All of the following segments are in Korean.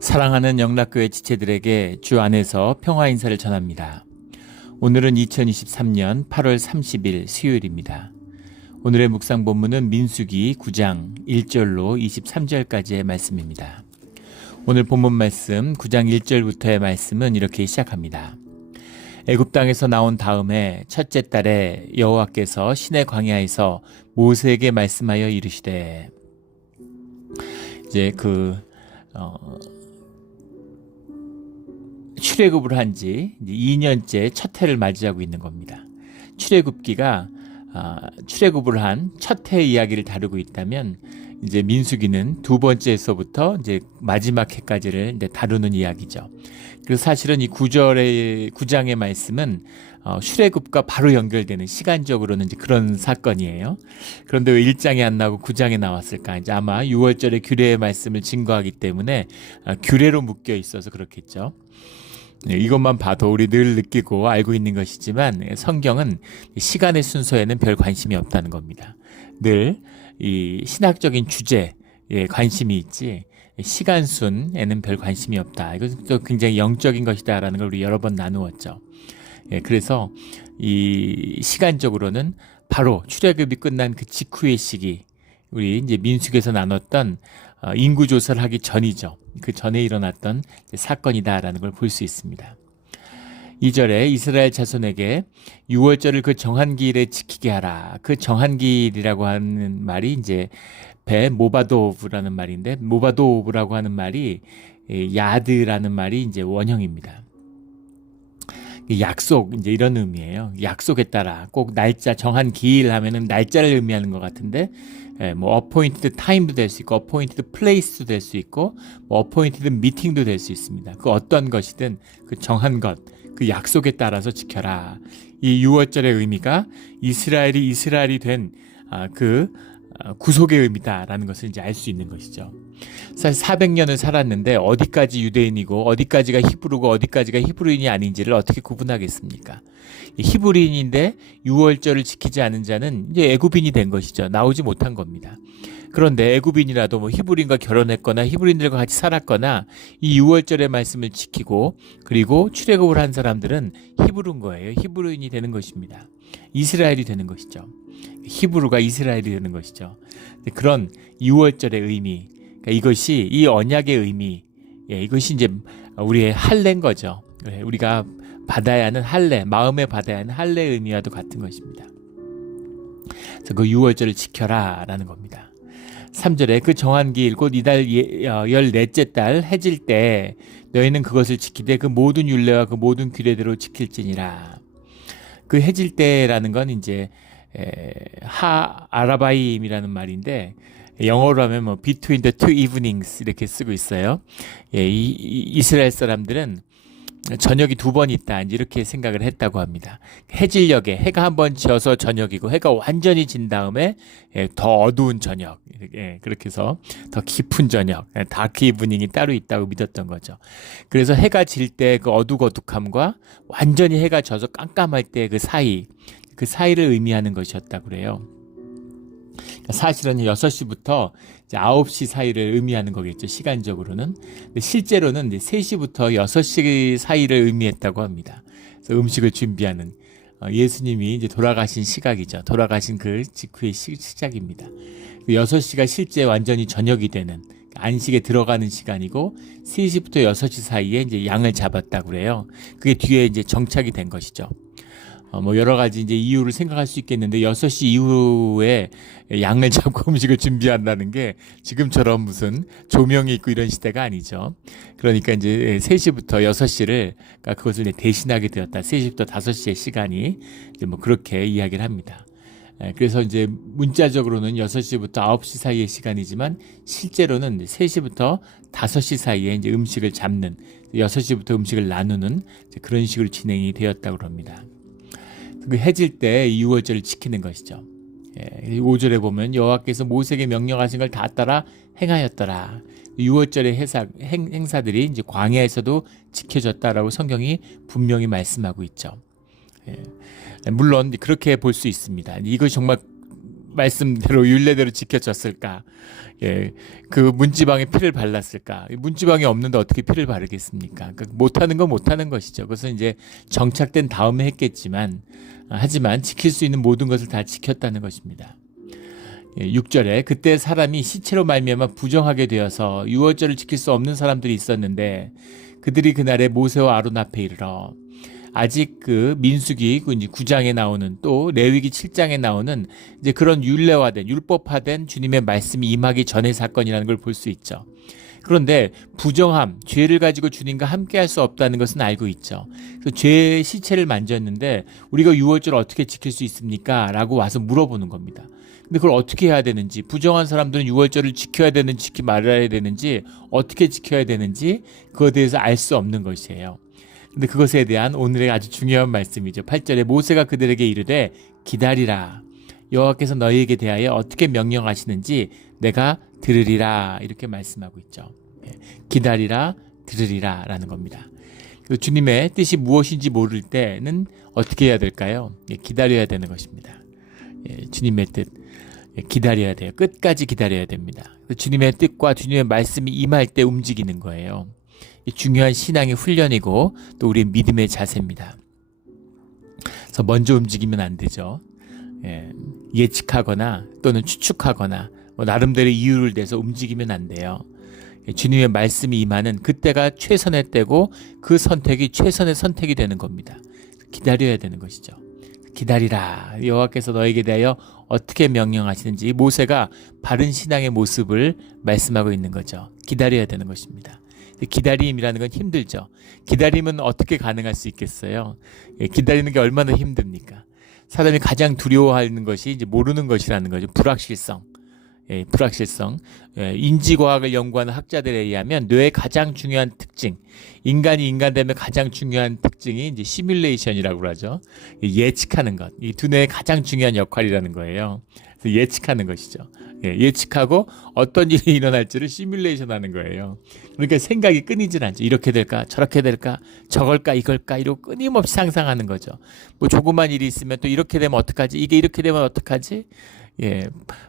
사랑하는 영락교회 지체들에게 주 안에서 평화 인사를 전합니다. 오늘은 2023년 8월 30일 수요일입니다. 오늘의 묵상 본문은 민수기 9장 1절로 23절까지의 말씀입니다. 오늘 본문 말씀 9장 1절부터의 말씀은 이렇게 시작합니다. 애굽 땅에서 나온 다음에 첫째 달에 여호와께서 시내 광야에서 모세에게 말씀하여 이르시되, 이제 출애굽을 한 지 2년째 첫 해를 맞이하고 있는 겁니다. 출애굽기가 출애굽을 한 첫 해 이야기를 다루고 있다면, 이제 민수기는 두 번째에서부터 이제 마지막 해까지를 이제 다루는 이야기죠. 그래서 사실은 이 9장의 말씀은 출애굽과 바로 연결되는, 시간적으로는 이제 그런 사건이에요. 그런데 왜 1장에 안 나오고 9장에 나왔을까? 이제 아마 6월절의 규례의 말씀을 증거하기 때문에 규례로 묶여 있어서 그렇겠죠. 이것만 봐도 우리 늘 느끼고 알고 있는 것이지만, 성경은 시간의 순서에는 별 관심이 없다는 겁니다. 늘 이 신학적인 주제에 관심이 있지 시간순에는 별 관심이 없다. 이것은 또 굉장히 영적인 것이다라는 걸 우리 여러 번 나누었죠. 그래서 이 시간적으로는 바로 출애굽이 끝난 그 직후의 시기, 우리 이제 민수기에서 나눴던 인구 조사를 하기 전이죠. 그 전에 일어났던 사건이다라는 걸 볼 수 있습니다. 2절에 이스라엘 자손에게 6월절을 그 정한 기일에 지키게 하라. 그 정한 기일이라고 하는 말이 이제 모바도브라는 말인데, 모바도브라고 하는 말이 야드라는 말이 이제 원형입니다. 약속, 이제 이런 의미예요. 약속에 따라 꼭 날짜, 정한 기일 하면은 날짜를 의미하는 것 같은데, 뭐 appointed time도 될 수 있고 appointed place도 될 수 있고 뭐 appointed meeting도 될 수 있습니다. 그 어떤 것이든 그 정한 것, 그 약속에 따라서 지켜라. 이 6월절의 의미가 이스라엘이 된 그 구속의 의미다라는 것을 이제 알 수 있는 것이죠. 사실 400년을 살았는데 어디까지 유대인이고 어디까지가 히브리고 어디까지가 히브리인이 아닌지를 어떻게 구분하겠습니까? 히브리인인데 6월절을 지키지 않은 자는 이제 애굽인이 된 것이죠. 나오지 못한 겁니다. 그런데 애굽인이라도 뭐 히브리인과 결혼했거나 히브리인들과 같이 살았거나 이 6월절의 말씀을 지키고 그리고 출애굽을 한 사람들은 히브리인 거예요. 히브리인이 되는 것입니다. 이스라엘이 되는 것이죠. 히브리가 이스라엘이 되는 것이죠. 그런 6월절의 의미, 그러니까 이것이 이 언약의 의미, 이것이 이제 우리의 할례인 거죠. 우리가 받아야 하는 할례, 마음에 받아야 하는 할례의 의미와도 같은 것입니다. 그래서 그 6월절을 지켜라 라는 겁니다. 3절에 그 정한 기일 곧 이달 14째 달 해질 때 너희는 그것을 지키되 그 모든 율례와 그 모든 규례대로 지킬지니라. 그 해질 때라는 건 이제 아라바임이라는 말인데, 영어로 하면 뭐 between the two evenings 이렇게 쓰고 있어요. 이스라엘 사람들은 저녁이 두 번 있다, 이렇게 생각을 했다고 합니다. 해질녘에 해가 한 번 지어서 저녁이고 해가 완전히 진 다음에 더 어두운 저녁, 그렇게 해서 더 깊은 저녁, 다크 이브닝이 따로 있다고 믿었던 거죠. 그래서 해가 질 때 그 어둑어둑함과 완전히 해가 져서 깜깜할 때 그 사이를 의미하는 것이었다고 그래요. 사실은 6시부터 9시 사이를 의미하는 거겠죠, 시간적으로는. 근데 실제로는 3시부터 6시 사이를 의미했다고 합니다. 그래서 음식을 준비하는 예수님이 이제 돌아가신 시각이죠. 돌아가신 그 직후의 시작입니다. 6시가 실제 완전히 저녁이 되는, 안식에 들어가는 시간이고 3시부터 6시 사이에 이제 양을 잡았다고 그래요. 그게 뒤에 이제 정착이 된 것이죠. 뭐 여러 가지 이제 이유를 생각할 수 있겠는데 6시 이후에 양을 잡고 음식을 준비한다는 게 지금처럼 무슨 조명이 있고 이런 시대가 아니죠. 그러니까 이제 3시부터 6시를, 그러니까 그것을 대신하게 되었다. 3시부터 5시의 시간이 이제 뭐 그렇게 이야기를 합니다. 그래서 이제 문자적으로는 6시부터 9시 사이의 시간이지만 실제로는 3시부터 5시 사이에 이제 음식을 잡는, 6시부터 음식을 나누는 그런 식으로 진행이 되었다고 합니다. 그 해질 때 6월절을 지키는 것이죠. 5절에 보면 여호와께서 모세에게 명령하신 걸 다 따라 행하였더라. 6월절의 행사들이 이제 광야에서도 지켜졌다라고 성경이 분명히 말씀하고 있죠. 물론 그렇게 볼 수 있습니다. 이것이 정말 말씀대로 율례대로 지켜졌을까? 예, 그 문지방에 피를 발랐을까? 문지방이 없는데 어떻게 피를 바르겠습니까? 못하는 건 못하는 것이죠. 그것은 이제 정착된 다음에 했겠지만, 하지만 지킬 수 있는 모든 것을 다 지켰다는 것입니다. 6절에 그때 사람이 시체로 말미암아 부정하게 되어서 유월절을 지킬 수 없는 사람들이 있었는데 그들이 그날에 모세와 아론 앞에 이르러 아직 그 민수기 9장에 나오는 또 레위기 7장에 나오는 이제 그런 율례화된 율법화된 주님의 말씀이 임하기 전의 사건이라는 걸 볼 수 있죠. 그런데 부정함, 죄를 가지고 주님과 함께 할 수 없다는 것은 알고 있죠. 그래서 죄의 시체를 만졌는데 우리가 유월절을 어떻게 지킬 수 있습니까? 라고 와서 물어보는 겁니다. 근데 그걸 어떻게 해야 되는지, 부정한 사람들은 유월절을 지켜야 되는지 지키지 말아야 되는지, 어떻게 지켜야 되는지 그것에 대해서 알 수 없는 것이에요. 근데 그것에 대한 오늘의 아주 중요한 말씀이죠. 8절에 모세가 그들에게 이르되 기다리라. 여호와께서 너희에게 대하여 어떻게 명령하시는지 내가 들으리라. 이렇게 말씀하고 있죠. 기다리라, 들으리라 라는 겁니다. 주님의 뜻이 무엇인지 모를 때는 어떻게 해야 될까요? 기다려야 되는 것입니다. 주님의 뜻 기다려야 돼요. 끝까지 기다려야 됩니다. 주님의 뜻과 주님의 말씀이 임할 때 움직이는 거예요. 중요한 신앙의 훈련이고 또 우리의 믿음의 자세입니다. 그래서 먼저 움직이면 안 되죠. 예측하거나 또는 추측하거나 나름대로 이유를 대서 움직이면 안 돼요. 주님의 말씀이 임하는 그때가 최선의 때고 그 선택이 최선의 선택이 되는 겁니다. 기다려야 되는 것이죠. 기다리라. 여호와께서 너에게 대하여 어떻게 명령하시는지 모세가 바른 신앙의 모습을 말씀하고 있는 거죠. 기다려야 되는 것입니다. 기다림이라는 건 힘들죠. 기다림은 어떻게 가능할 수 있겠어요? 기다리는 게 얼마나 힘듭니까? 사람이 가장 두려워하는 것이 이제 모르는 것이라는 거죠. 불확실성. 불확실성. 인지과학을 연구하는 학자들에 의하면 뇌의 가장 중요한 특징, 인간이 인간 되면 가장 중요한 특징이 이제 시뮬레이션이라고 하죠. 예측하는 것. 이 두뇌의 가장 중요한 역할이라는 거예요. 그래서 예측하는 것이죠. 예측하고 어떤 일이 일어날지를 시뮬레이션 하는 거예요. 그러니까 생각이 끊이질 않죠. 이렇게 될까, 저렇게 될까, 저걸까, 이걸까, 이러고 끊임없이 상상하는 거죠. 뭐 조그만 일이 있으면 또 이렇게 되면 어떡하지? 이게 이렇게 되면 어떡하지?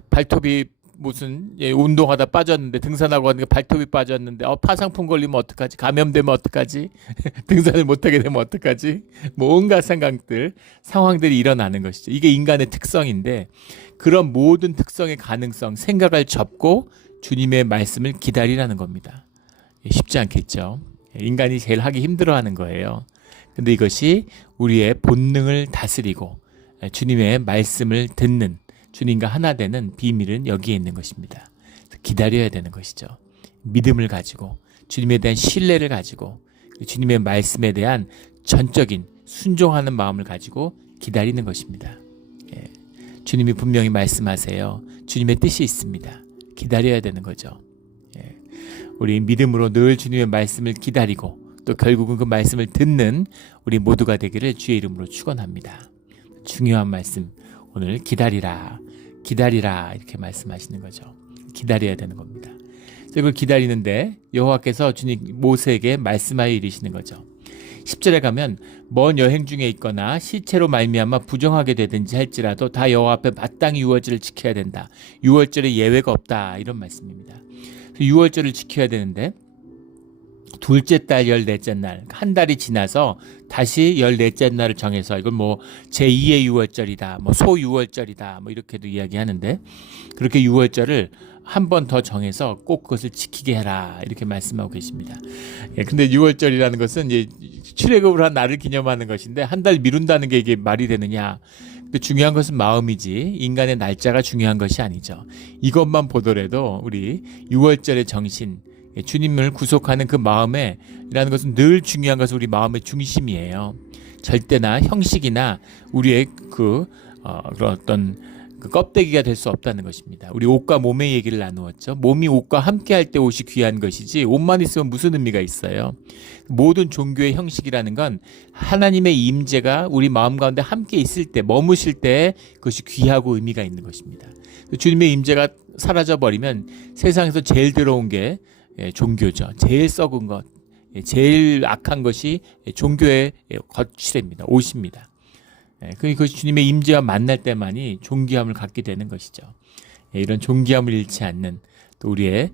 발톱이 무슨 운동하다 빠졌는데 등산하고 하는데 발톱이 빠졌는데 파상풍 걸리면 어떡하지? 감염되면 어떡하지? 등산을 못하게 되면 어떡하지? 뭐 온갖 생각들, 상황들이 일어나는 것이죠. 이게 인간의 특성인데 그런 모든 특성의 가능성, 생각을 접고 주님의 말씀을 기다리라는 겁니다. 쉽지 않겠죠. 인간이 제일 하기 힘들어하는 거예요. 근데 이것이 우리의 본능을 다스리고 주님의 말씀을 듣는 주님과 하나 되는 비밀은 여기에 있는 것입니다. 기다려야 되는 것이죠. 믿음을 가지고 주님에 대한 신뢰를 가지고 주님의 말씀에 대한 전적인 순종하는 마음을 가지고 기다리는 것입니다. 주님이 분명히 말씀하세요. 주님의 뜻이 있습니다. 기다려야 되는 거죠. 우리 믿음으로 늘 주님의 말씀을 기다리고 또 결국은 그 말씀을 듣는 우리 모두가 되기를 주의 이름으로 축원합니다. 중요한 말씀, 오늘 기다리라, 기다리라 이렇게 말씀하시는 거죠. 기다려야 되는 겁니다. 그걸 기다리는데 여호와께서 주님 모세에게 말씀하여 이르시는 거죠. 10절에 가면 먼 여행 중에 있거나 시체로 말미암아 부정하게 되든지 할지라도 다 여호와 앞에 마땅히 유월절을 지켜야 된다. 유월절에 예외가 없다. 이런 말씀입니다. 유월절을 지켜야 되는데 둘째 달 14째 날, 한 달이 지나서 다시 14째 날을 정해서 이걸 뭐 제2의 유월절이다, 뭐 소유월절이다, 뭐 이렇게도 이야기하는데 그렇게 유월절을 한 번 더 정해서 꼭 그것을 지키게 해라 이렇게 말씀하고 계십니다. 근데 유월절이라는 것은 이제 출애굽을 한 날을 기념하는 것인데 한 달 미룬다는 게 이게 말이 되느냐? 근데 중요한 것은 마음이지 인간의 날짜가 중요한 것이 아니죠. 이것만 보더라도 우리 유월절의 정신, 주님을 구속하는 그 마음이라는 것은 늘 중요한 것은 우리 마음의 중심이에요. 절대나 형식이나 우리의 그런 어떤 그 껍데기가 될 수 없다는 것입니다. 우리 옷과 몸의 얘기를 나누었죠. 몸이 옷과 함께 할 때 옷이 귀한 것이지 옷만 있으면 무슨 의미가 있어요. 모든 종교의 형식이라는 건 하나님의 임재가 우리 마음 가운데 함께 있을 때, 머무실 때 그것이 귀하고 의미가 있는 것입니다. 주님의 임재가 사라져버리면 세상에서 제일 더러운 게 종교죠. 제일 썩은 것, 제일 악한 것이 종교의 거칠입니다. 옷입니다. 그 주님의 임재와 만날 때만이 존귀함을 갖게 되는 것이죠. 이런 존귀함을 잃지 않는 또 우리의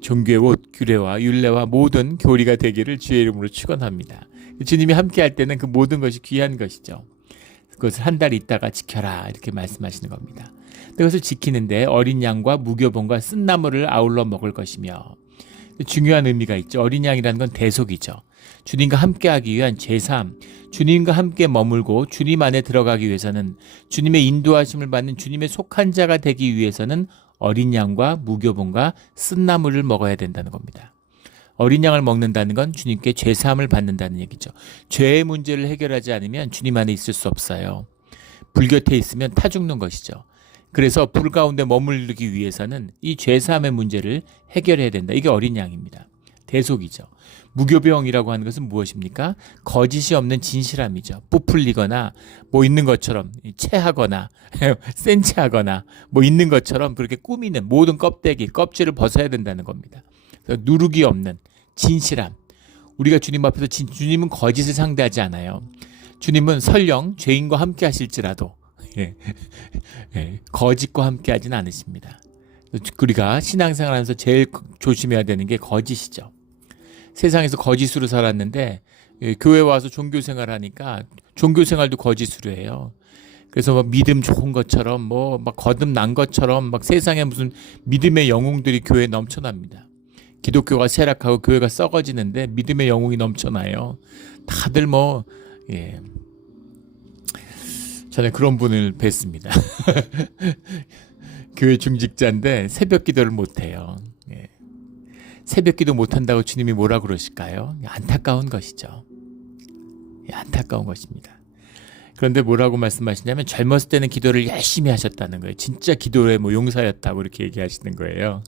종교의 옷, 규례와 율례와 모든 교리가 되기를 주의 이름으로 축원합니다. 주님이 함께할 때는 그 모든 것이 귀한 것이죠. 그것을 한 달 있다가 지켜라 이렇게 말씀하시는 겁니다. 그것을 지키는데 어린 양과 무교봉과 쓴나물을 아울러 먹을 것이며, 중요한 의미가 있죠. 어린 양이라는 건 대속이죠. 주님과 함께하기 위한 제3, 주님과 함께 머물고 주님 안에 들어가기 위해서는, 주님의 인도하심을 받는 주님의 속한 자가 되기 위해서는 어린 양과 무교봉과 쓴나물을 먹어야 된다는 겁니다. 어린 양을 먹는다는 건 주님께 죄사함을 받는다는 얘기죠. 죄의 문제를 해결하지 않으면 주님 안에 있을 수 없어요. 불 곁에 있으면 타 죽는 것이죠. 그래서 불 가운데 머무르기 위해서는 이 죄사함의 문제를 해결해야 된다. 이게 어린 양입니다. 대속이죠. 무교병이라고 하는 것은 무엇입니까? 거짓이 없는 진실함이죠. 부풀리거나 뭐 있는 것처럼 체하거나 센체하거나 뭐 있는 것처럼 그렇게 꾸미는 모든 껍질을 벗어야 된다는 겁니다. 누룩이 없는 진실함. 우리가 주님 앞에서 주님은 거짓을 상대하지 않아요. 주님은 설령 죄인과 함께 하실지라도 거짓과 함께 하진 않으십니다. 우리가 신앙생활하면서 제일 조심해야 되는 게 거짓이죠. 세상에서 거짓으로 살았는데 교회 와서 종교생활하니까 종교생활도 거짓으로 해요. 그래서 막 믿음 좋은 것처럼 뭐 막 거듭난 것처럼 막 세상에 무슨 믿음의 영웅들이 교회에 넘쳐납니다. 기독교가 쇠락하고 교회가 썩어지는데 믿음의 영웅이 넘쳐나요. 다들 저는 그런 분을 뵀습니다. 교회 중직자인데 새벽 기도를 못해요. 새벽 기도 못한다고 주님이 뭐라 그러실까요? 안타까운 것이죠. 안타까운 것입니다. 그런데 뭐라고 말씀하시냐면 젊었을 때는 기도를 열심히 하셨다는 거예요. 진짜 기도의 용사였다고 이렇게 얘기하시는 거예요.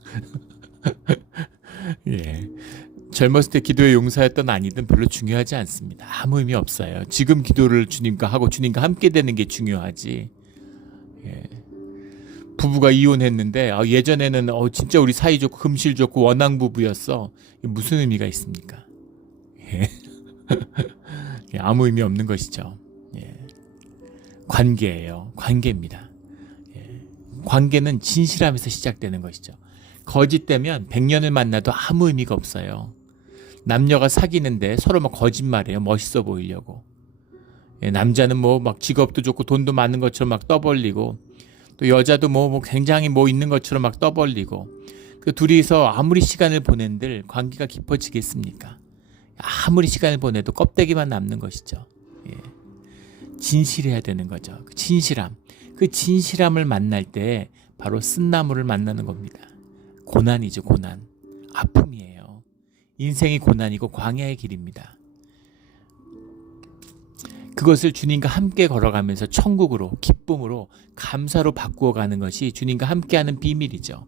젊었을 때 기도의 용사였던 아니든 별로 중요하지 않습니다. 아무 의미 없어요. 지금 기도를 주님과 하고 주님과 함께 되는 게 중요하지. 부부가 이혼했는데 예전에는 진짜 우리 사이 좋고 금실 좋고 원앙 부부였어. 무슨 의미가 있습니까? 아무 의미 없는 것이죠. 관계예요. 관계입니다. 관계는 진실함에서 시작되는 것이죠. 거짓되면 100년을 만나도 아무 의미가 없어요. 남녀가 사귀는데 서로 막 거짓말해요. 멋있어 보이려고. 남자는 막 직업도 좋고 돈도 많은 것처럼 막 떠벌리고, 또 여자도 굉장히 있는 것처럼 막 떠벌리고, 그 둘이서 아무리 시간을 보낸들 관계가 깊어지겠습니까? 아무리 시간을 보내도 껍데기만 남는 것이죠. 진실해야 되는 거죠. 그 진실함. 그 진실함을 만날 때 바로 쓴나물을 만나는 겁니다. 고난이죠, 고난. 아픔이에요. 인생이 고난이고 광야의 길입니다. 그것을 주님과 함께 걸어가면서 천국으로, 기쁨으로, 감사로 바꾸어 가는 것이 주님과 함께하는 비밀이죠.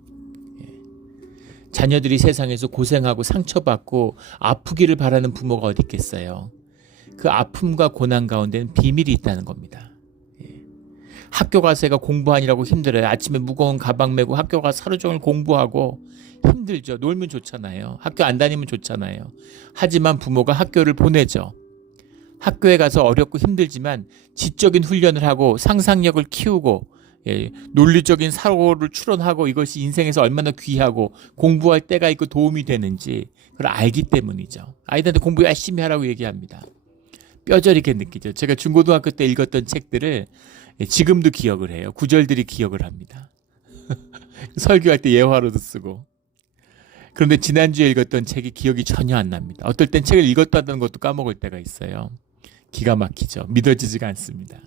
자녀들이 세상에서 고생하고 상처받고 아프기를 바라는 부모가 어디 있겠어요. 그 아픔과 고난 가운데는 비밀이 있다는 겁니다. 학교 가서 애가 공부하느라고 힘들어요. 아침에 무거운 가방 메고 학교 가서 하루 종일 공부하고 힘들죠. 놀면 좋잖아요. 학교 안 다니면 좋잖아요. 하지만 부모가 학교를 보내죠. 학교에 가서 어렵고 힘들지만 지적인 훈련을 하고 상상력을 키우고 논리적인 사고를 추론하고 이것이 인생에서 얼마나 귀하고 공부할 때가 있고 도움이 되는지 그걸 알기 때문이죠. 아이들한테 공부 열심히 하라고 얘기합니다. 뼈저리게 느끼죠. 제가 중고등학교 때 읽었던 책들을 지금도 기억을 해요. 구절들이 기억을 합니다. 설교할 때 예화로도 쓰고. 그런데 지난주에 읽었던 책이 기억이 전혀 안 납니다. 어떨 땐 책을 읽었다는 것도 까먹을 때가 있어요. 기가 막히죠. 믿어지지가 않습니다.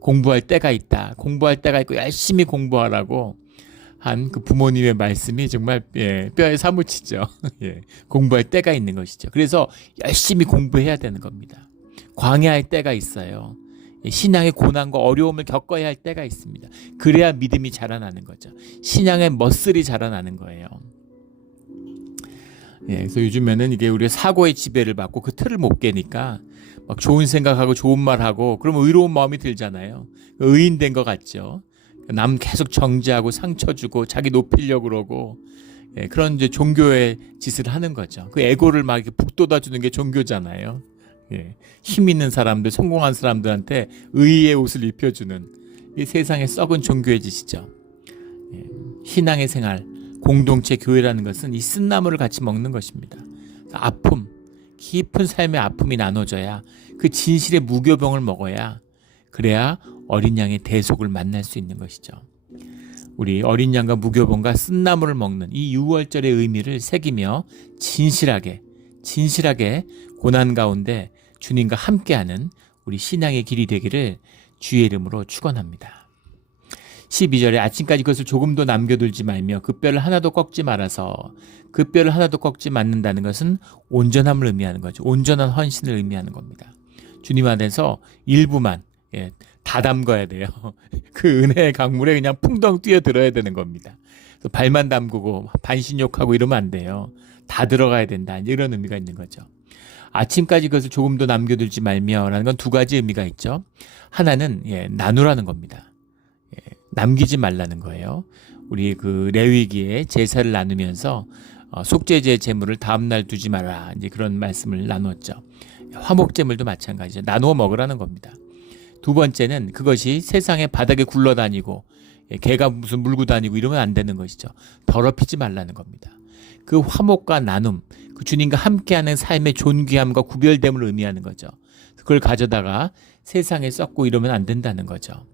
공부할 때가 있다. 공부할 때가 있고 열심히 공부하라고 한 그 부모님의 말씀이 정말 뼈에 사무치죠. 공부할 때가 있는 것이죠. 그래서 열심히 공부해야 되는 겁니다. 광야할 때가 있어요. 신앙의 고난과 어려움을 겪어야 할 때가 있습니다. 그래야 믿음이 자라나는 거죠. 신앙의 머슬이 자라나는 거예요. 그래서 요즘에는 이게 우리가 사고의 지배를 받고 그 틀을 못 깨니까 막 좋은 생각하고 좋은 말하고 그러면 의로운 마음이 들잖아요. 의인된 것 같죠. 남 계속 정죄하고 상처 주고 자기 높이려고 그러고 그런 이제 종교의 짓을 하는 거죠. 그 에고를 막 이렇게 북돋아 주는 게 종교잖아요. 예. 힘 있는 사람들, 성공한 사람들한테 의의 옷을 입혀주는 이 세상의 썩은 종교의 짓이죠. 예. 신앙의 생활, 공동체 교회라는 것은 이 쓴나물을 같이 먹는 것입니다. 아픔, 깊은 삶의 아픔이 나눠져야 그 진실의 무교병을 먹어야 그래야 어린 양의 대속을 만날 수 있는 것이죠. 우리 어린 양과 무교병과 쓴나물을 먹는 이 6월절의 의미를 새기며 진실하게 고난 가운데 주님과 함께하는 우리 신앙의 길이 되기를 주의 이름으로 축원합니다. 12절에 아침까지 그것을 조금도 남겨둘지 말며 그 뼈를 하나도 꺾지 말아서, 그 뼈를 하나도 꺾지 않는다는 것은 온전함을 의미하는 거죠. 온전한 헌신을 의미하는 겁니다. 주님 안에서 일부만 다 담가야 돼요. 그 은혜의 강물에 그냥 풍덩 뛰어들어야 되는 겁니다. 그래서 발만 담그고 반신욕하고 이러면 안 돼요. 다 들어가야 된다. 이런 의미가 있는 거죠. 아침까지 그것을 조금도 남겨둘지 말며 라는 건 두 가지 의미가 있죠. 하나는 나누라는 겁니다. 남기지 말라는 거예요. 우리 그 레위기에 제사를 나누면서 속죄제 제물을 다음날 두지 마라, 이제 그런 말씀을 나누었죠. 화목제물도 마찬가지죠. 나누어 먹으라는 겁니다. 두 번째는 그것이 세상의 바닥에 굴러다니고 개가 무슨 물고 다니고 이러면 안 되는 것이죠. 더럽히지 말라는 겁니다. 그 화목과 나눔, 그 주님과 함께하는 삶의 존귀함과 구별됨을 의미하는 거죠. 그걸 가져다가 세상에 썩고 이러면 안 된다는 거죠.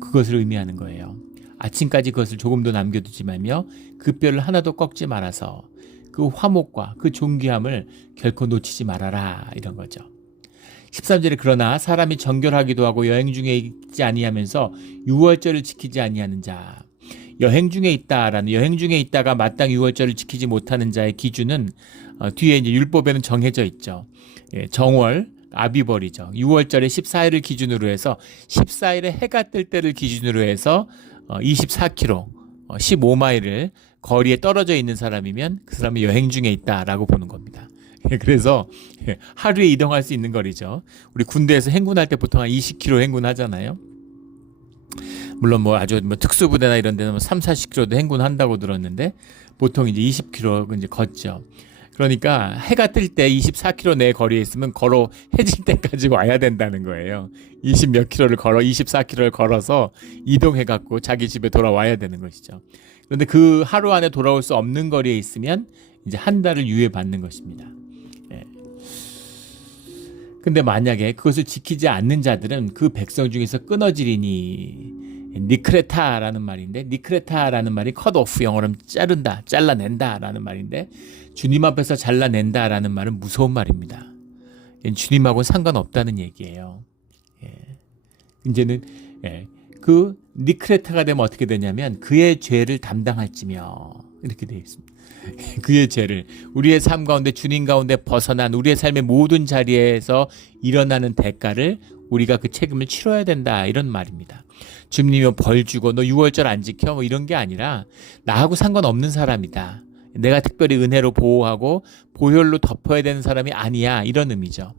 그것을 의미하는 거예요. 아침까지 그것을 조금도 남겨두지 말며 그 뼈를 하나도 꺾지 말아서 그 화목과 그 존귀함을 결코 놓치지 말아라, 이런 거죠. 13절에 그러나 사람이 정결하기도 하고 여행 중에 있지 아니하면서 유월절을 지키지 아니하는 자, 여행 중에 있다가 마땅히 유월절을 지키지 못하는 자의 기준은 뒤에 이제 율법에는 정해져 있죠. 정월 아비벌이죠. 6월절에 14일을 기준으로 해서 14일에 해가 뜰 때를 기준으로 해서 24km, 15마일을 거리에 떨어져 있는 사람이면 그 사람이 여행 중에 있다라고 보는 겁니다. 그래서 하루에 이동할 수 있는 거리죠. 우리 군대에서 행군할 때 보통 한 20km 행군하잖아요. 물론 아주 특수부대나 이런 데는 30-40km도 행군한다고 들었는데 보통 이제 20km 이제 걷죠. 그러니까 해가 뜰 때 24km 내 거리에 있으면 걸어 해질 때까지 와야 된다는 거예요. 20 몇 킬로를 걸어 24km를 걸어서 이동해 갖고 자기 집에 돌아와야 되는 것이죠. 그런데 그 하루 안에 돌아올 수 없는 거리에 있으면 이제 한 달을 유예받는 것입니다. 근데 만약에 그것을 지키지 않는 자들은 그 백성 중에서 끊어지리니, 니크레타라는 말인데, 니크레타라는 말이 컷 오프, 영어로는 자른다, 잘라낸다라는 말인데, 주님 앞에서 잘라낸다라는 말은 무서운 말입니다. 주님하고 상관없다는 얘기예요. 이제는 그 니크레타가 되면 어떻게 되냐면 그의 죄를 담당할지며, 이렇게 되어 있습니다. 그의 죄를, 우리의 삶 가운데 주님 가운데 벗어난 우리의 삶의 모든 자리에서 일어나는 대가를 우리가 그 책임을 치러야 된다, 이런 말입니다. 주님이 벌 주고 너 6월절 안 지켜 뭐 이런 게 아니라 나하고 상관없는 사람이다, 내가 특별히 은혜로 보호하고 보혈로 덮어야 되는 사람이 아니야, 이런 의미죠.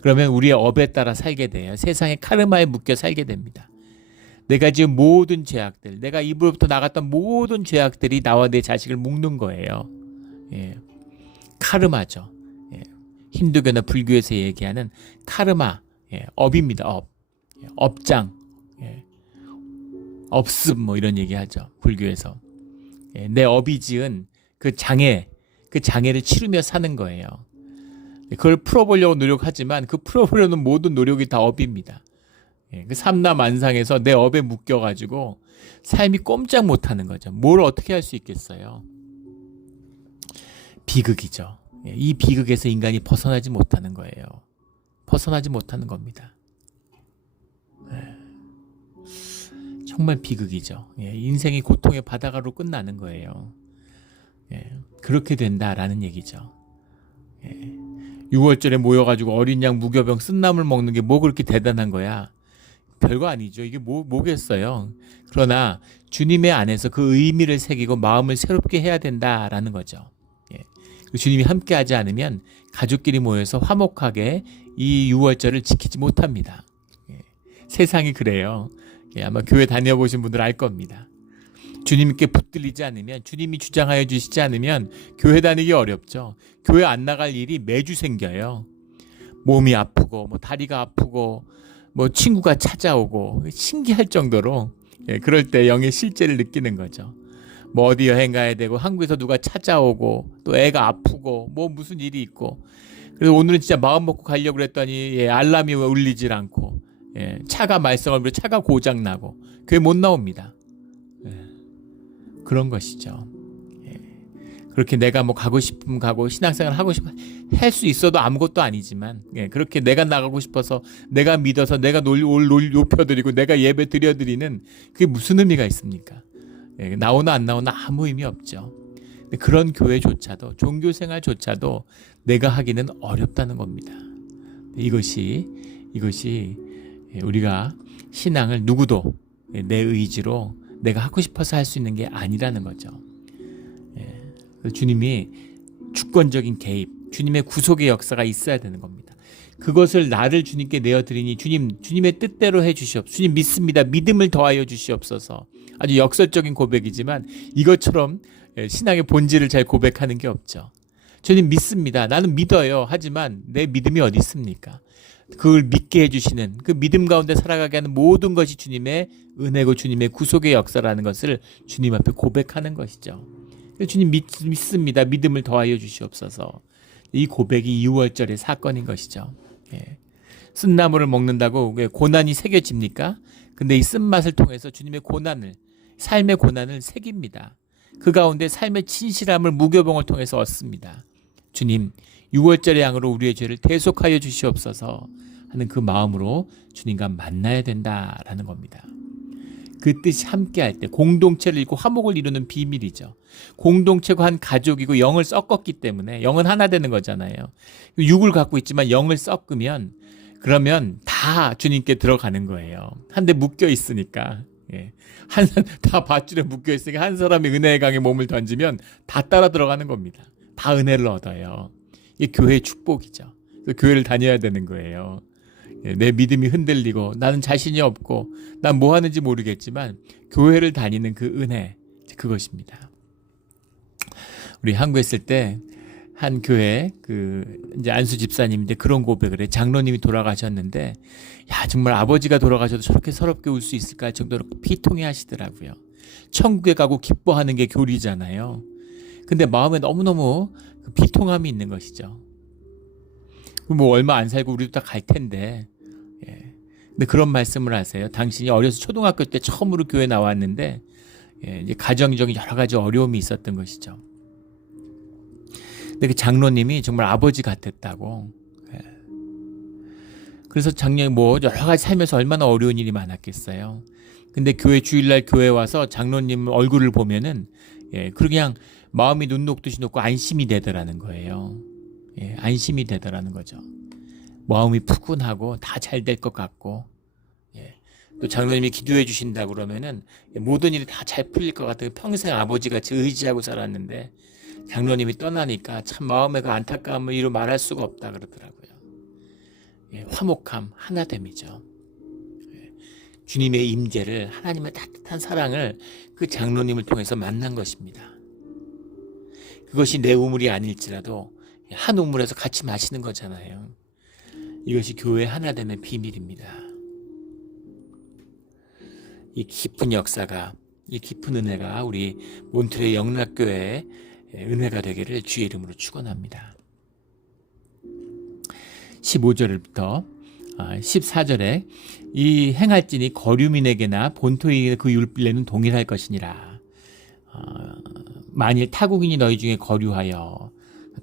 그러면 우리의 업에 따라 살게 돼요. 세상의 카르마에 묶여 살게 됩니다. 내가 지은 모든 죄악들, 내가 입으로부터 나갔던 모든 죄악들이 나와 내 자식을 묶는 거예요. 카르마죠. 힌두교나 불교에서 얘기하는 카르마, 업입니다. 업장, 업습 뭐 이런 얘기하죠. 불교에서. 내 업이 지은 그 장애를 치르며 사는 거예요. 그걸 풀어보려고 노력하지만 그 풀어보려는 모든 노력이 다 업입니다. 그 삼라만상에서 내 업에 묶여가지고 삶이 꼼짝 못하는 거죠. 뭘 어떻게 할 수 있겠어요? 비극이죠. 이 비극에서 인간이 벗어나지 못하는 거예요. 벗어나지 못하는 겁니다. 정말 비극이죠. 인생이 고통의 바다가로 끝나는 거예요. 그렇게 된다라는 얘기죠. 6월절에 모여가지고 어린 양 무교병 쓴나물 먹는 게 뭐 그렇게 대단한 거야? 별거 아니죠. 이게 뭐겠어요. 그러나 주님의 안에서 그 의미를 새기고 마음을 새롭게 해야 된다라는 거죠. 주님이 함께하지 않으면 가족끼리 모여서 화목하게 이 6월절을 지키지 못합니다. 세상이 그래요. 아마 교회 다녀보신 분들 알 겁니다. 주님께 붙들리지 않으면, 주님이 주장하여 주시지 않으면 교회 다니기 어렵죠. 교회 안 나갈 일이 매주 생겨요. 몸이 아프고 뭐 다리가 아프고 뭐 친구가 찾아오고 신기할 정도로 그럴 때 영의 실제를 느끼는 거죠. 뭐 어디 여행 가야 되고 한국에서 누가 찾아오고 또 애가 아프고 뭐 무슨 일이 있고 그래서 오늘은 진짜 마음 먹고 가려고 그랬더니 알람이 울리질 않고 차가 말썽을 부려 차가 고장 나고 교회 못 나옵니다. 그런 것이죠. 그렇게 내가 뭐 가고 싶으면 가고 신앙생활 하고 싶으면 할 수 있어도 아무것도 아니지만 그렇게 내가 나가고 싶어서 내가 믿어서 내가 높여드리고 내가 예배 드려드리는 그게 무슨 의미가 있습니까? 나오나 안 나오나 아무 의미 없죠. 그런 교회조차도 종교생활조차도 내가 하기는 어렵다는 겁니다. 이것이 우리가 신앙을 누구도 내 의지로 내가 하고 싶어서 할 수 있는 게 아니라는 거죠. 주님이 주권적인 개입, 주님의 구속의 역사가 있어야 되는 겁니다. 그것을 나를 주님께 내어드리니 주님의 뜻대로 해주시옵소서. 주님 믿습니다. 믿음을 더하여 주시옵소서. 아주 역설적인 고백이지만 이것처럼 신앙의 본질을 잘 고백하는 게 없죠. 주님 믿습니다. 나는 믿어요. 하지만 내 믿음이 어디 있습니까? 그걸 믿게 해주시는 그 믿음 가운데 살아가게 하는 모든 것이 주님의 은혜고 주님의 구속의 역사라는 것을 주님 앞에 고백하는 것이죠. 주님 믿습니다. 믿음을 더하여 주시옵소서. 이 고백이 6월절의 사건인 것이죠. 쓴나물을 먹는다고 고난이 새겨집니까? 근데 이 쓴맛을 통해서 주님의 삶의 고난을 새깁니다. 그 가운데 삶의 진실함을 무교병을 통해서 얻습니다. 주님, 6월절의 양으로 우리의 죄를 대속하여 주시옵소서 하는 그 마음으로 주님과 만나야 된다라는 겁니다. 그 뜻이 함께할 때 공동체를 이루고 화목을 이루는 비밀이죠. 공동체가 한 가족이고 영을 섞었기 때문에 영은 하나 되는 거잖아요. 육을 갖고 있지만 영을 섞으면 그러면 다 주님께 들어가는 거예요. 한데 묶여 있으니까. 다 밧줄에 묶여 있으니까 한 사람이 은혜의 강에 몸을 던지면 다 따라 들어가는 겁니다. 다 은혜를 얻어요. 이게 교회의 축복이죠. 그래서 교회를 다녀야 되는 거예요. 내 믿음이 흔들리고 나는 자신이 없고 난 뭐 하는지 모르겠지만 교회를 다니는 그 은혜, 그것입니다. 우리 한국에 있을 때 한 교회 이제 안수 집사님인데 그런 고백을 해. 장로님이 돌아가셨는데 야 정말 아버지가 돌아가셔도 저렇게 서럽게 울 수 있을까 정도로 피통해 하시더라고요. 천국에 가고 기뻐하는 게 교리잖아요. 근데 마음에 너무너무 그 비통함이 있는 것이죠. 뭐 얼마 안 살고 우리도 다 갈 텐데. 근데 그런 말씀을 하세요. 당신이 어려서 초등학교 때 처음으로 교회 나왔는데 이제 가정적인 여러 가지 어려움이 있었던 것이죠. 근데 그 장로님이 정말 아버지 같았다고. 그래서 작년에 뭐 여러 가지 살면서 얼마나 어려운 일이 많았겠어요. 근데 주일날 교회 와서 장로님 얼굴을 보면은 그냥 마음이 눈 녹듯이 녹고 안심이 되더라는 거예요. 안심이 되더라는 거죠. 마음이 푸근하고 다 잘 될 것 같고, 또 장로님이 기도해 주신다 그러면은 모든 일이 다 잘 풀릴 것 같아요. 평생 아버지같이 의지하고 살았는데 장로님이 떠나니까 참 마음의 그 안타까움을 이루 말할 수가 없다 그러더라고요. 화목함, 하나됨이죠. 주님의 임재를, 하나님의 따뜻한 사랑을 그 장로님을 통해서 만난 것입니다. 그것이 내 우물이 아닐지라도 한 우물에서 같이 마시는 거잖아요. 이것이 교회 하나됨의 비밀입니다. 이 깊은 역사가, 이 깊은 은혜가 우리 몬트레 영락교회의 은혜가 되기를 주의 이름으로 축원합니다. 15절부터 14절에 이 행할지니 거류민에게나 본토인에게 그 율례는 동일할 것이니라. 만일 타국인이 너희 중에 거류하여,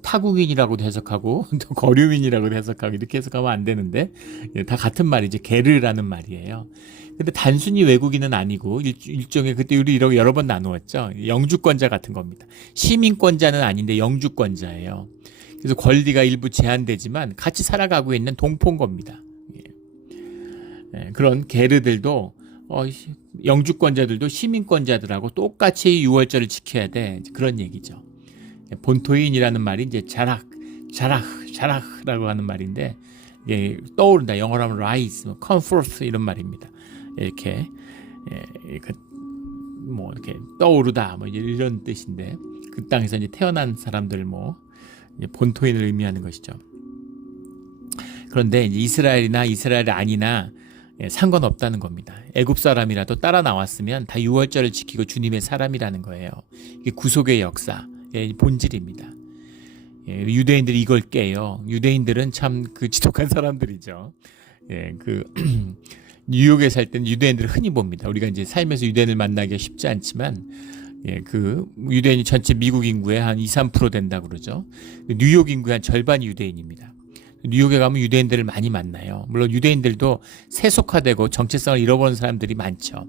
타국인이라고도 해석하고 또 거류민이라고도 해석하고 이렇게 해석하면 안 되는데 다 같은 말이죠. 게르라는 말이에요. 근데 단순히 외국인은 아니고 일종의 그때 우리 이렇게 여러 번 나누었죠. 영주권자 같은 겁니다. 시민권자는 아닌데 영주권자예요. 그래서 권리가 일부 제한되지만 같이 살아가고 있는 동포인 겁니다. 그런 게르들도 영주권자들도 시민권자들하고 똑같이 6월절을 지켜야 돼. 그런 얘기죠. 본토인이라는 말이 이제 자라라고 하는 말인데 떠오른다. 영어로 하면 rise, come forth 이런 말입니다. 이렇게 뭐 이렇게 떠오르다 뭐 이런 뜻인데 그 땅에서 이제 태어난 사람들 뭐 이제 본토인을 의미하는 것이죠. 그런데 이제 이스라엘이나 이스라엘 아니나 상관없다는 겁니다. 애굽 사람이라도 따라 나왔으면 다 유월절을 지키고 주님의 사람이라는 거예요. 이게 구속의 역사의 본질입니다. 유대인들이 이걸 깨요. 유대인들은 참 그 지독한 사람들이죠. 뉴욕에 살 때는 유대인들을 흔히 봅니다. 우리가 이제 살면서 유대인을 만나기가 쉽지 않지만, 그 유대인이 전체 미국 인구의 한 2, 3% 된다고 그러죠. 뉴욕 인구의 한 절반이 유대인입니다. 뉴욕에 가면 유대인들을 많이 만나요. 물론 유대인들도 세속화되고 정체성을 잃어버린 사람들이 많죠.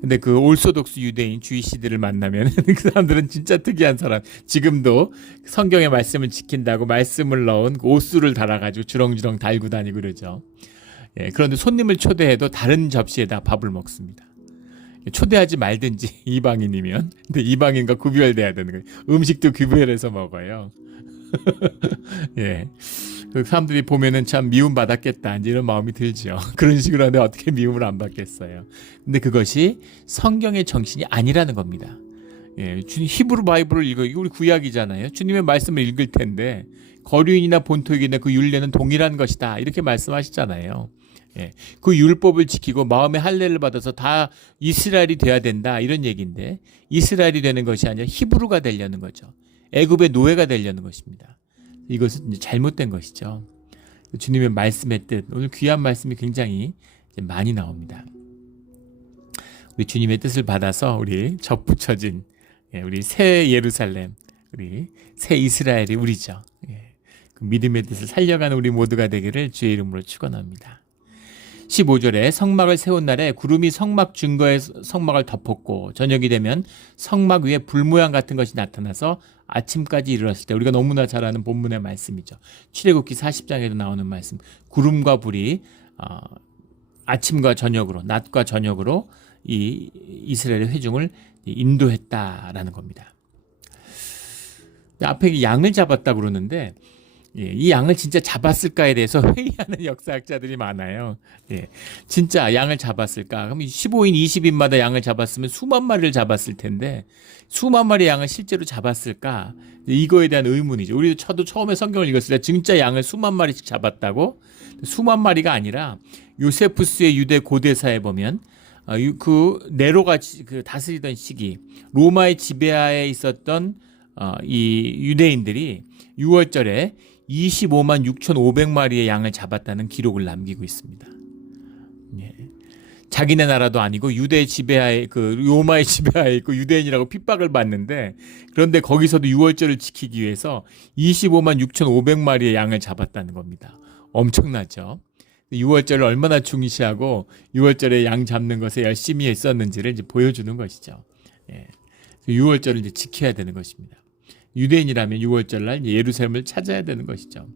근데 그 올소독스 유대인 주이시들을 만나면 그 사람들은 진짜 특이한 사람. 지금도 성경의 말씀을 지킨다고 말씀을 넣은 옷수를 달아가지고 주렁주렁 달고 다니고 그러죠. 그런데 손님을 초대해도 다른 접시에다 밥을 먹습니다. 초대하지 말든지 이방인이면. 근데 이방인과 구별돼야 되는 거예요. 음식도 구별해서 먹어요. 그 사람들이 보면은 참 미움 받았겠다 이런 마음이 들죠. 그런 식으로 하는데 어떻게 미움을 안 받겠어요. 근데 그것이 성경의 정신이 아니라는 겁니다. 주님 히브리 바이블을 이거 우리 구약이잖아요. 주님의 말씀을 읽을 텐데 거류인이나 본토익이나 그 율례는 동일한 것이다 이렇게 말씀하시잖아요. 그 율법을 지키고 마음의 할례를 받아서 다 이스라엘이 돼야 된다 이런 얘기인데 이스라엘이 되는 것이 아니라 히브리가 되려는 거죠. 애굽의 노예가 되려는 것입니다. 이것은 이제 잘못된 것이죠. 주님의 말씀의 뜻, 오늘 귀한 말씀이 굉장히 많이 나옵니다. 우리 주님의 뜻을 받아서 우리 접붙여진 우리 새 예루살렘, 우리 새 이스라엘이 우리죠. 그 믿음의 뜻을 살려가는 우리 모두가 되기를 주의 이름으로 축원합니다. 15절에 성막을 세운 날에 구름이 성막 증거의 성막을 덮었고 저녁이 되면 성막 위에 불 모양 같은 것이 나타나서 아침까지 이르렀을 때 우리가 너무나 잘 아는 본문의 말씀이죠. 출애굽기 40장에도 나오는 말씀. 구름과 불이 아침과 저녁으로 낮과 저녁으로 이 이스라엘의 회중을 인도했다라는 겁니다. 앞에 양을 잡았다고 그러는데 이 양을 진짜 잡았을까에 대해서 회의하는 역사학자들이 많아요. 진짜 양을 잡았을까? 그럼 15인, 20인마다 양을 잡았으면 수만 마리를 잡았을 텐데 수만 마리의 양을 실제로 잡았을까? 이거에 대한 의문이죠. 저도 처음에 성경을 읽었을 때 진짜 양을 수만 마리씩 잡았다고? 수만 마리가 아니라 요세푸스의 유대 고대사에 보면 그 네로가 그 다스리던 시기 로마의 지배하에 있었던 이 유대인들이 6월절에 25만 6,500마리의 양을 잡았다는 기록을 남기고 있습니다. 자기네 나라도 아니고 유대 지배하에 그 로마의 지배하에 있고 유대인이라고 핍박을 받는데 그런데 거기서도 6월절을 지키기 위해서 25만 6,500마리의 양을 잡았다는 겁니다. 엄청나죠. 6월절을 얼마나 중시하고 6월절에 양 잡는 것에 열심히 했었는지를 이제 보여주는 것이죠. 6월절을 이제 지켜야 되는 것입니다. 유대인이라면 6월절 날 예루살렘을 찾아야 되는 것이죠.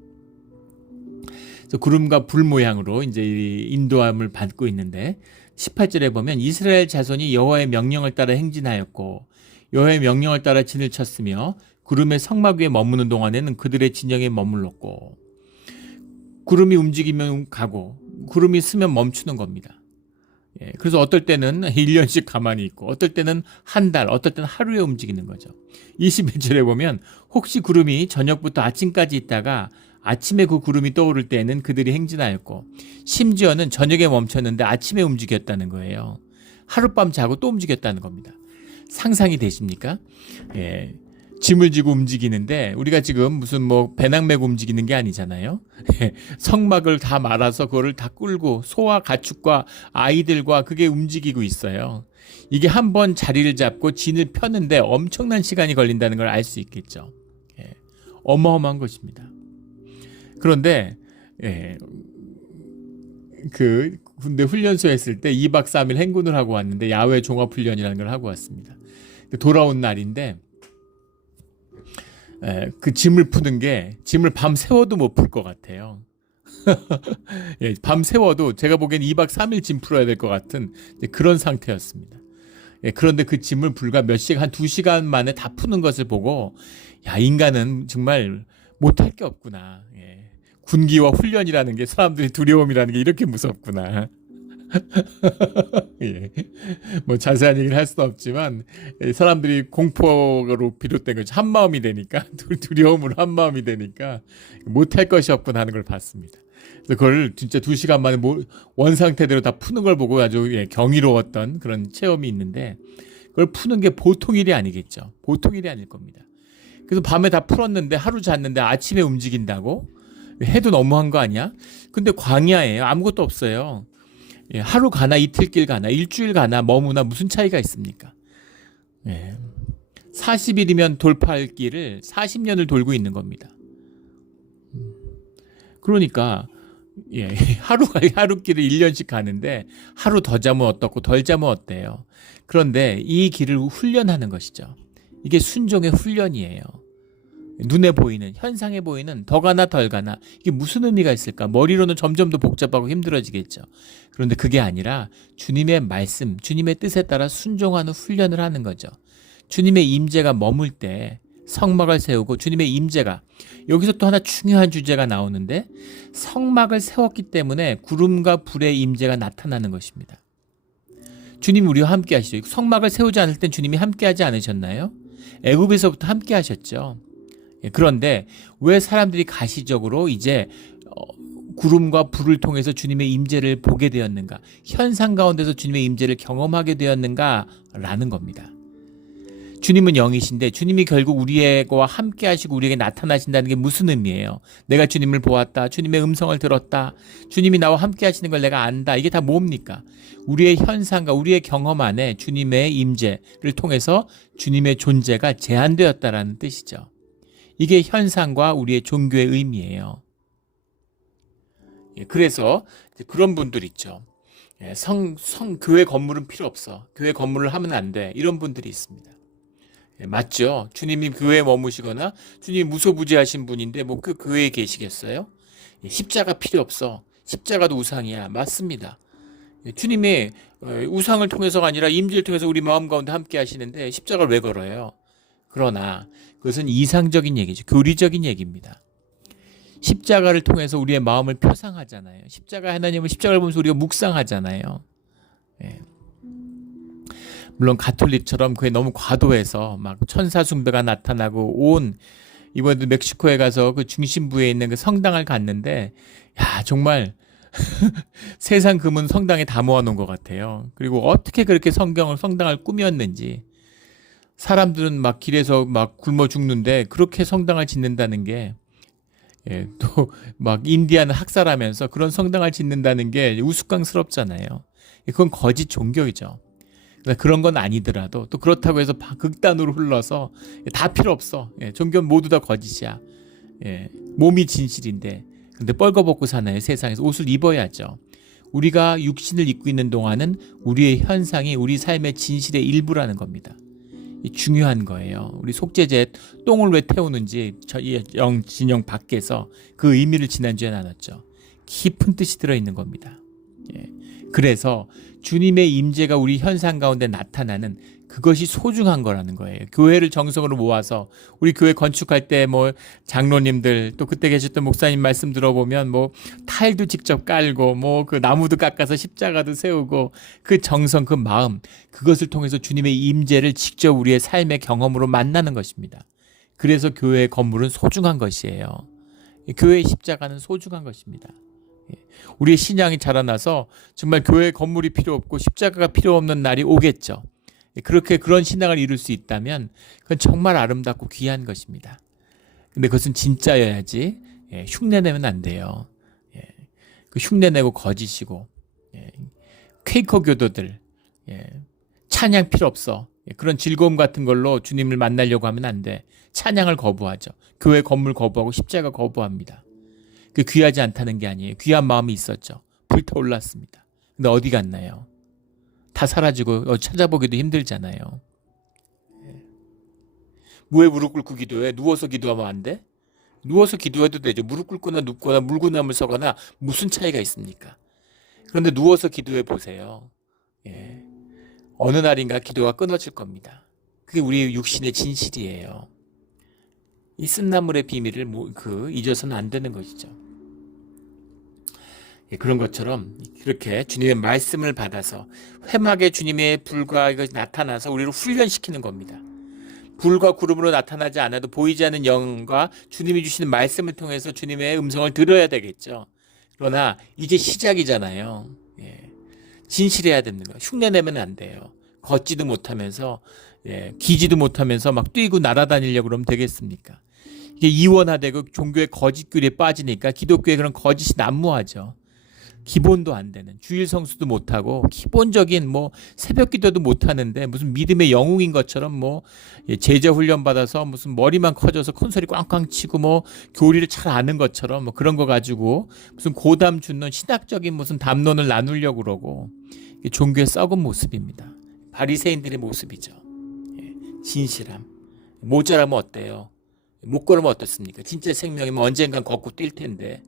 그래서 구름과 불 모양으로 이제 인도함을 받고 있는데 18절에 보면 이스라엘 자손이 여호와의 명령을 따라 행진하였고 여호와의 명령을 따라 진을 쳤으며 구름의 성막 위에 머무는 동안에는 그들의 진영에 머물렀고 구름이 움직이면 가고 구름이 쓰면 멈추는 겁니다. 그래서 어떨 때는 1년씩 가만히 있고 어떨 때는 한 달, 어떨 때는 하루에 움직이는 거죠. 21절에 보면 혹시 구름이 저녁부터 아침까지 있다가 아침에 그 구름이 떠오를 때에는 그들이 행진하였고 심지어는 저녁에 멈췄는데 아침에 움직였다는 거예요. 하룻밤 자고 또 움직였다는 겁니다. 상상이 되십니까? 짐을 지고 움직이는데 우리가 지금 무슨 뭐 배낭 메고 움직이는 게 아니잖아요. 성막을 다 말아서 그거를 다 끌고 소와 가축과 아이들과 그게 움직이고 있어요. 이게 한번 자리를 잡고 진을 펴는데 엄청난 시간이 걸린다는 걸 알 수 있겠죠. 어마어마한 것입니다. 그런데 그 군대 훈련소에 있을 때 2박 3일 행군을 하고 왔는데 야외 종합훈련이라는 걸 하고 왔습니다. 돌아온 날인데 그 짐을 푸는 게 짐을 밤 세워도 못 풀 것 같아요. 밤 세워도 제가 보기엔 2박 3일 짐 풀어야 될 것 같은 그런 상태였습니다. 그런데 그 짐을 불과 몇 시간, 한 2시간 만에 다 푸는 것을 보고 야 인간은 정말 못할 게 없구나. 군기와 훈련이라는 게 사람들이 두려움이라는 게 이렇게 무섭구나. 뭐 자세한 얘기를 할 수는 없지만 사람들이 공포로 비롯된 거죠. 한 마음이 되니까 두려움으로 한 마음이 되니까 못할 것이 없구나 하는 걸 봤습니다. 그래서 그걸 진짜 2시간 만에 원 상태대로 다 푸는 걸 보고 아주 경이로웠던 그런 체험이 있는데, 그걸 푸는 게 보통 일이 아니겠죠. 보통 일이 아닐 겁니다. 그래서 밤에 다 풀었는데 하루 잤는데 아침에 움직인다고? 해도 너무한 거 아니야? 근데 광야예요. 아무것도 없어요. 하루 가나 이틀길 가나 일주일 가나 머무나 무슨 차이가 있습니까? 40일이면 돌파할 길을 40년을 돌고 있는 겁니다. 그러니까 하루 길을 1년씩 가는데 하루 더 자면 어떻고 덜 자면 어때요? 그런데 이 길을 훈련하는 것이죠. 이게 순종의 훈련이에요. 눈에 보이는, 현상에 보이는 더 가나 덜 가나 이게 무슨 의미가 있을까? 머리로는 점점 더 복잡하고 힘들어지겠죠. 그런데 그게 아니라 주님의 말씀, 주님의 뜻에 따라 순종하는 훈련을 하는 거죠. 주님의 임재가 머물 때 성막을 세우고, 주님의 임재가, 여기서 또 하나 중요한 주제가 나오는데, 성막을 세웠기 때문에 구름과 불의 임재가 나타나는 것입니다. 주님이 우리와 함께 하시죠. 성막을 세우지 않을 땐 주님이 함께 하지 않으셨나요? 애굽에서부터 함께 하셨죠. 그런데 왜 사람들이 가시적으로 이제 구름과 불을 통해서 주님의 임재를 보게 되었는가, 현상 가운데서 주님의 임재를 경험하게 되었는가라는 겁니다. 주님은 영이신데 주님이 결국 우리와 함께 하시고 우리에게 나타나신다는 게 무슨 의미예요? 내가 주님을 보았다, 주님의 음성을 들었다, 주님이 나와 함께 하시는 걸 내가 안다. 이게 다 뭡니까? 우리의 현상과 우리의 경험 안에 주님의 임재를 통해서 주님의 존재가 제한되었다라는 뜻이죠. 이게 현상과 우리의 종교의 의미예요. 그래서 그런 분들 있죠. 교회 건물은 필요 없어, 교회 건물을 하면 안 돼, 이런 분들이 있습니다. 맞죠? 주님이 교회에 머무시거나 주님이 무소부지하신 분인데 뭐 그 교회에 계시겠어요? 십자가 필요 없어, 십자가도 우상이야. 맞습니다. 주님이 우상을 통해서가 아니라 임재를 통해서 우리 마음 가운데 함께 하시는데 십자가를 왜 걸어요? 그러나 그것은 이상적인 얘기죠. 교리적인 얘기입니다. 십자가를 통해서 우리의 마음을 표상하잖아요. 십자가, 하나님은 십자가를 보면서 우리가 묵상하잖아요. 물론 가톨릭처럼 그게 너무 과도해서 막 천사 숭배가 나타나고, 이번에도 멕시코에 가서 그 중심부에 있는 그 성당을 갔는데, 정말 세상 금은 성당에 다 모아놓은 것 같아요. 그리고 어떻게 그렇게 성당을 꾸몄는지, 사람들은 막 길에서 막 굶어 죽는데 그렇게 성당을 짓는다는 게, 또 막 인디아는 학살하면서 그런 성당을 짓는다는 게 우스꽝스럽잖아요. 그건 거짓 종교이죠. 그런 건 아니더라도 또 그렇다고 해서 극단으로 흘러서 다 필요 없어, 종교는 모두 다 거짓이야, 몸이 진실인데, 근데 뻘거벗고 사나요? 세상에서 옷을 입어야죠. 우리가 육신을 입고 있는 동안은 우리의 현상이 우리 삶의 진실의 일부라는 겁니다. 중요한 거예요. 우리 속죄제 똥을 왜 태우는지 진영 밖에서 그 의미를 지난주에 나눴죠. 깊은 뜻이 들어있는 겁니다. 그래서 주님의 임재가 우리 현상 가운데 나타나는 그것이 소중한 거라는 거예요. 교회를 정성으로 모아서, 우리 교회 건축할 때 뭐 장로님들, 또 그때 계셨던 목사님 말씀 들어보면 뭐 타일도 직접 깔고 뭐 그 나무도 깎아서 십자가도 세우고, 그 정성, 그 마음, 그것을 통해서 주님의 임재를 직접 우리의 삶의 경험으로 만나는 것입니다. 그래서 교회의 건물은 소중한 것이에요. 교회의 십자가는 소중한 것입니다. 우리의 신앙이 자라나서 정말 교회 건물이 필요 없고 십자가가 필요 없는 날이 오겠죠. 그런 신앙을 이룰 수 있다면 그건 정말 아름답고 귀한 것입니다. 근데 그것은 진짜여야지 흉내내면 안 돼요. 그 흉내내고 거짓이고, 퀘이커 교도들 찬양 필요 없어, 그런 즐거움 같은 걸로 주님을 만나려고 하면 안 돼. 찬양을 거부하죠. 교회 건물 거부하고 십자가 거부합니다. 그 귀하지 않다는 게 아니에요. 귀한 마음이 있었죠. 불타올랐습니다. 근데 어디 갔나요? 다 사라지고 찾아보기도 힘들잖아요. 왜 무릎 꿇고 기도해? 누워서 기도하면 안 돼? 누워서 기도해도 되죠. 무릎 꿇거나 눕거나 물구나물 서거나 무슨 차이가 있습니까? 그런데 누워서 기도해 보세요. 어느 날인가 기도가 끊어질 겁니다. 그게 우리 육신의 진실이에요. 이 쓴나물의 비밀을 잊어서는 안 되는 것이죠. 그런 것처럼 그렇게 주님의 말씀을 받아서 회막에 주님의 불과 이것이 나타나서 우리를 훈련시키는 겁니다. 불과 구름으로 나타나지 않아도 보이지 않는 영과 주님이 주시는 말씀을 통해서 주님의 음성을 들어야 되겠죠. 그러나 이제 시작이잖아요. 예. 진실해야 되는 거예요. 흉내내면 안 돼요. 걷지도 못하면서 기지도 못하면서 막 뛰고 날아다니려고 그러면 되겠습니까? 이게 이원화되고 종교의 거짓교리에 빠지니까 기독교의 그런 거짓이 난무하죠. 기본도 안 되는 주일 성수도 못하고 기본적인 뭐 새벽 기도도 못하는데 무슨 믿음의 영웅인 것처럼 뭐 제자 훈련 받아서 무슨 머리만 커져서 콘솔이 꽝꽝 치고 뭐 교리를 잘 아는 것처럼 뭐 그런 거 가지고 무슨 고담 주는 신학적인 무슨 담론을 나누려고 그러고 종교의 썩은 모습입니다. 바리새인들의 모습이죠. 진실함. 모자라면 어때요? 못 걸으면 어떻습니까? 진짜 생명이면 언젠간 걷고 뛸 텐데.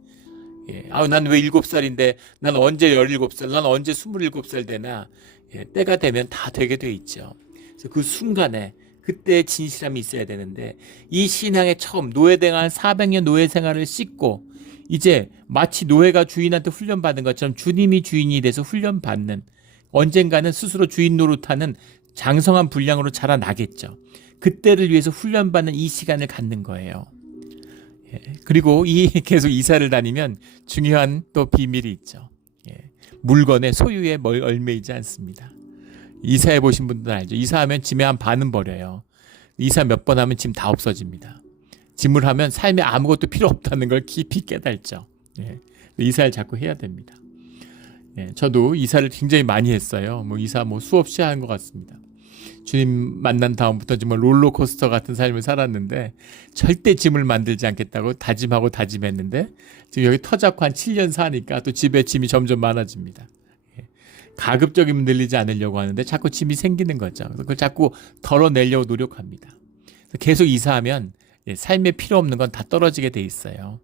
난 왜 7살인데, 난 언제 17살, 난 언제 27살 되나. 때가 되면 다 되게 돼 있죠. 그래서 그 순간에 그때 진실함이 있어야 되는데, 이 신앙의 처음 노예당한 400년 노예 생활을 씻고 이제 마치 노예가 주인한테 훈련받은 것처럼 주님이 주인이 돼서 훈련받는, 언젠가는 스스로 주인 노릇하는 장성한 분량으로 자라나겠죠. 그때를 위해서 훈련받는 이 시간을 갖는 거예요. 그리고 계속 이사를 다니면 중요한 또 비밀이 있죠. 물건의 소유에 얽매이지 않습니다. 이사해 보신 분들 알죠. 이사하면 짐의 한 반은 버려요. 이사 몇 번 하면 짐 다 없어집니다. 짐을 하면 삶에 아무것도 필요 없다는 걸 깊이 깨달죠. 이사를 자꾸 해야 됩니다. 저도 이사를 굉장히 많이 했어요. 이사 수없이 한 것 같습니다. 주님 만난 다음부터 정말 롤러코스터 같은 삶을 살았는데 절대 짐을 만들지 않겠다고 다짐하고 다짐했는데 지금 여기 터잡고 한 7년 사니까 또 집에 짐이 점점 많아집니다. 가급적이면 늘리지 않으려고 하는데 자꾸 짐이 생기는 거죠. 그래서 그걸 자꾸 덜어내려고 노력합니다. 계속 이사하면 삶에 필요 없는 건 다 떨어지게 돼 있어요.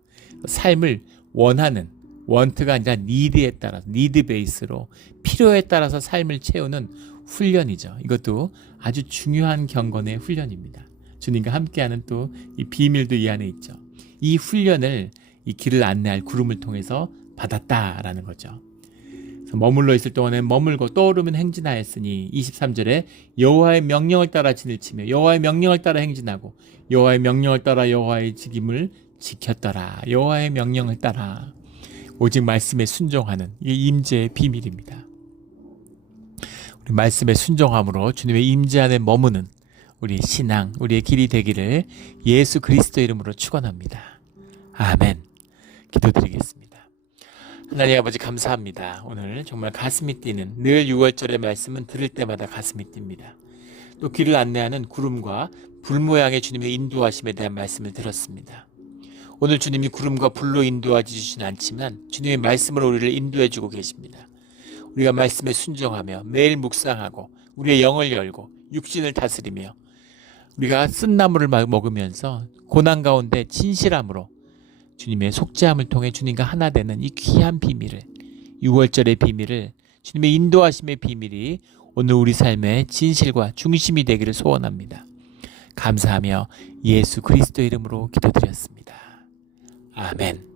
삶을 원하는 원트가 아니라 니드에 따라서 니드 베이스로 필요에 따라서 삶을 채우는 훈련이죠. 이것도 아주 중요한 경건의 훈련입니다. 주님과 함께하는 또 이 비밀도 이 안에 있죠. 이 훈련을 이 길을 안내할 구름을 통해서 받았다라는 거죠. 그래서 머물러 있을 동안에 머물고 떠오르면 행진하였으니 23절에 여호와의 명령을 따라 진을 치며 여호와의 명령을 따라 행진하고 여호와의 명령을 따라 여호와의 직임을 지켰더라. 여호와의 명령을 따라 오직 말씀에 순종하는 이 임재의 비밀입니다. 우리 말씀에 순종함으로 주님의 임재 안에 머무는 우리 신앙, 우리의 길이 되기를 예수 그리스도 이름으로 축원합니다. 아멘. 기도드리겠습니다. 하나님 아버지 감사합니다. 오늘 정말 가슴이 뛰는 늘 6월절의 말씀은 들을 때마다 가슴이 뜁니다. 또 길을 안내하는 구름과 불 모양의 주님의 인도하심에 대한 말씀을 들었습니다. 오늘 주님이 구름과 불로 인도해 주시진 않지만 주님의 말씀으로 우리를 인도해 주고 계십니다. 우리가 말씀에 순종하며 매일 묵상하고 우리의 영을 열고 육신을 다스리며 우리가 쓴 나물을 먹으면서 고난 가운데 진실함으로 주님의 속죄함을 통해 주님과 하나 되는 이 귀한 비밀을 6월절의 비밀을 주님의 인도하심의 비밀이 오늘 우리 삶의 진실과 중심이 되기를 소원합니다. 감사하며 예수 그리스도 이름으로 기도드렸습니다. 아멘.